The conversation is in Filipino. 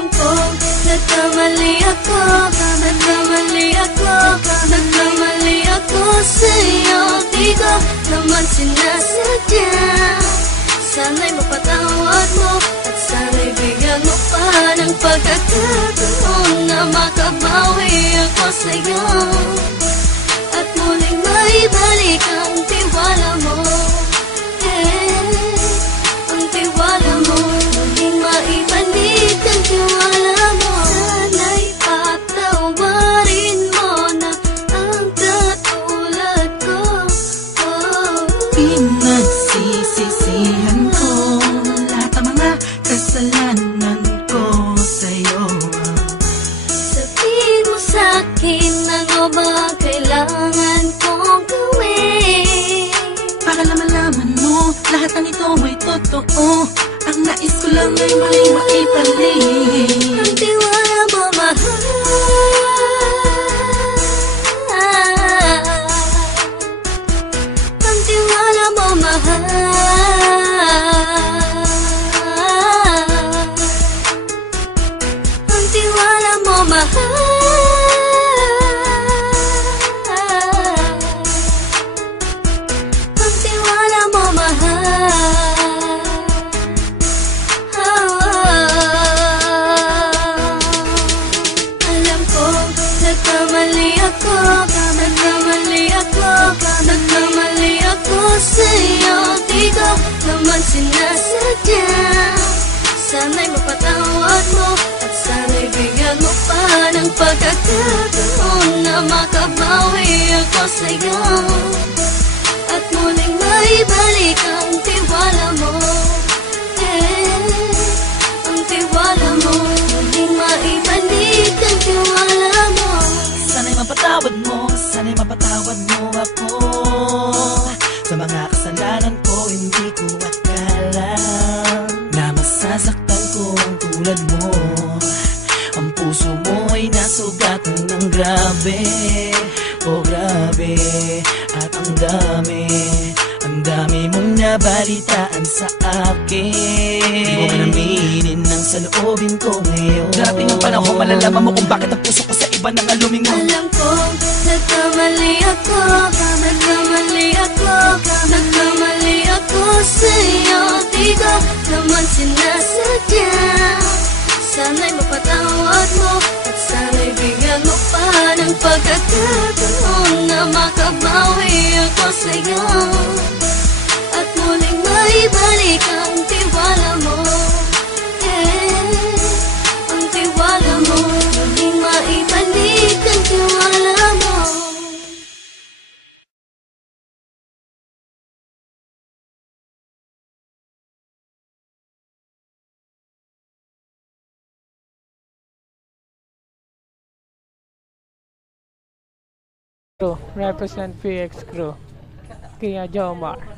Alam kong nagkamali ako, nagkamali ako sa'yo. Di ko naman sinasadya. Sana'y mapatawad mo at sana'y bigyan mo pa ng pagkakataon na makabawi ako sa'yo at muling maibalik ang tiwala mo. Ang tiwala mo, muling maibalik ang tiwala mo. Sana'y patawarin mo na ang katulad ko. Pinagsisisihan ko lahat ng mga kasalanan ko sa'yo. Sabihin mo sa'kin ano ba kailangan kong gawin Para malaman mo lahat ng ito ay totoo. Ang nais ko lang ay muling maibalik ang tiwala mo, mahal. Ang tiwala mo, mahal. Ang tiwala mo, mahal. Ang tiwala mo, mahal. Alam ko, nagkamali ako sa'yo. Di ko naman sinasadya. Sana'y mapatawad mo at sana'y bigyan mo pa ng pagkakataon na makabawi ako sa'yo at muling maibalik ang tiwala mo. Ang tiwala mo, muling maibalik ang tiwala mo. Sana'y mapatawad mo ako sa mga kasalanan ko. Hindi ko akala na masasaktan ko ang tulad mo. Ang puso mo ay nasugatan ng grabe, oh grabe. At ang dami mong nabalitaan sa akin. Di ko man aminin ang saloobin ko ngayon. Darating ang panahon, malalaman mo kung bakit ang puso ko sa iba nang alumingon. Alam kong nagkamali ako sa'yo. Di ko naman sinasadya. Sana'y mapatawad mo at sana'y bigyan mo pa ng pagkakataon na makabawi ako sa'yo at muling maibalik ang tiwala mo. Ang tiwala mo, muling maibalik ang tiwala mo. Represent PX Crew, Kia Jomar.